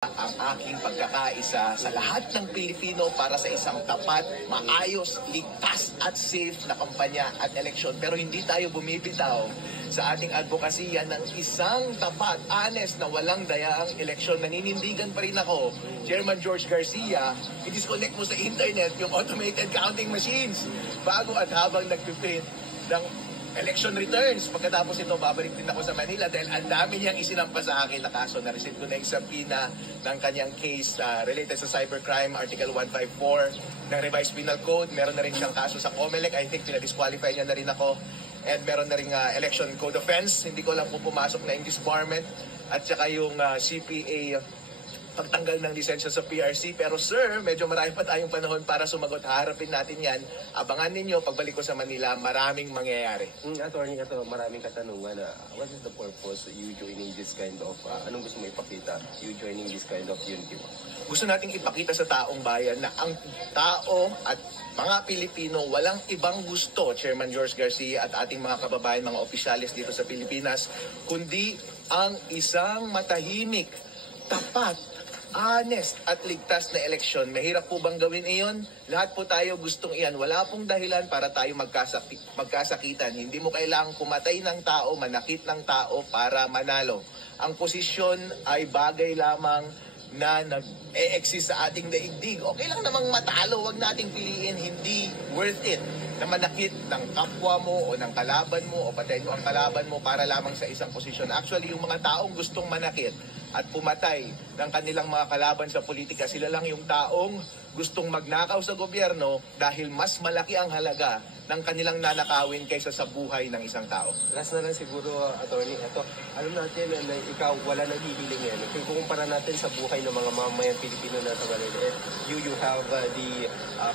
Ang aking pagkakaisa sa lahat ng Pilipino para sa isang tapat, maayos, ligtas at safe na kampanya at eleksyon. Pero hindi tayo bumibitaw sa ating advokasya ng isang tapat, honest na walang dayaang eleksyon. Naninindigan pa rin ako, Chairman George Garcia, i-disconnect mo sa internet yung automated counting machines bago at habang nag-print ng election returns. Pagkatapos ito, babalik din ako sa Manila dahil ang dami niyang isinampa sa akin na kaso. Na-receive ko na yung subpoena ng kanyang case related sa cybercrime, Article 154 ng Revised Penal Code. Meron na rin siyang kaso sa COMELEC. I think pinadisqualify niya na rin ako. And meron na rin election code offense. Hindi ko lang po pumasok na yung disbarment at saka yung CPA pagtanggal ng lisensya sa PRC. Pero sir, medyo marami pa tayong panahon para sumagot. Harapin natin yan. Abangan ninyo, pagbalik ko sa Manila, maraming mangyayari. Attorney, ito, maraming katanungan. What is the purpose you joining this kind of, anong gusto mo ipakita, you joining this kind of unity? Gusto nating ipakita sa taong bayan na ang tao at mga Pilipino, walang ibang gusto, Chairman George Garcia at ating mga kababayan, mga opisyalis dito sa Pilipinas, kundi ang isang matahimik, tapat, honest at ligtas na eleksyon. Mahirap po bang gawin iyon? Lahat po tayo gustong iyan. Wala pong dahilan para tayo magkasakitan. Hindi mo kailangang pumatay ng tao, manakit ng tao para manalo. Ang posisyon ay bagay lamang na nag-e-exist sa ating daigdig. Okay lang namang matalo, wag nating piliin, hindi worth it na manakit ng kapwa mo o ng kalaban mo o patayin mo ang kalaban mo para lamang sa isang posisyon. Actually, yung mga taong gustong manakit at pumatay ng kanilang mga kalaban sa politika, sila lang yung taong gustong magnakaw sa gobyerno dahil mas malaki ang halaga ng kanilang nanakawin kaysa sa buhay ng isang tao. Last na lang siguro, attorney, ito, alam natin na ikaw wala naghihiling yan. Kung kukumpara natin sa buhay ng mga mamamayang Pilipino na sa Manila, you have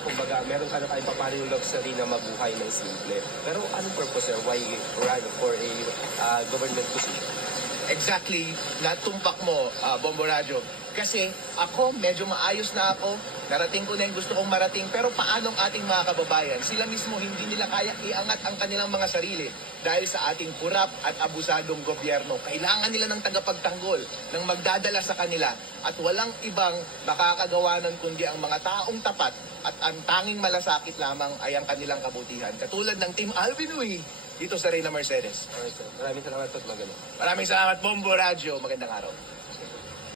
kumbaga, meron ka na tayong paparing luxury na mabuhay ng simple. Pero anong purpose why run for a government position? Exactly, natumpak mo, Bombo Radio. Kasi ako, medyo maayos na ako, narating ko na yung gusto kong marating, pero paano ang ating mga kababayan? Sila mismo hindi nila kaya iangat ang kanilang mga sarili dahil sa ating kurap at abusadong gobyerno. Kailangan nila ng tagapagtanggol, ng magdadala sa kanila, at walang ibang makakagawa nun kundi ang mga taong tapat at ang tanging malasakit lamang ay ang kanilang kabutihan. Katulad ng Team Alvin Uy dito sa Reyna Mercedes. Alright, sir. Maraming salamat at maganda. Maraming salamat, Bombo Radio. Magandang araw.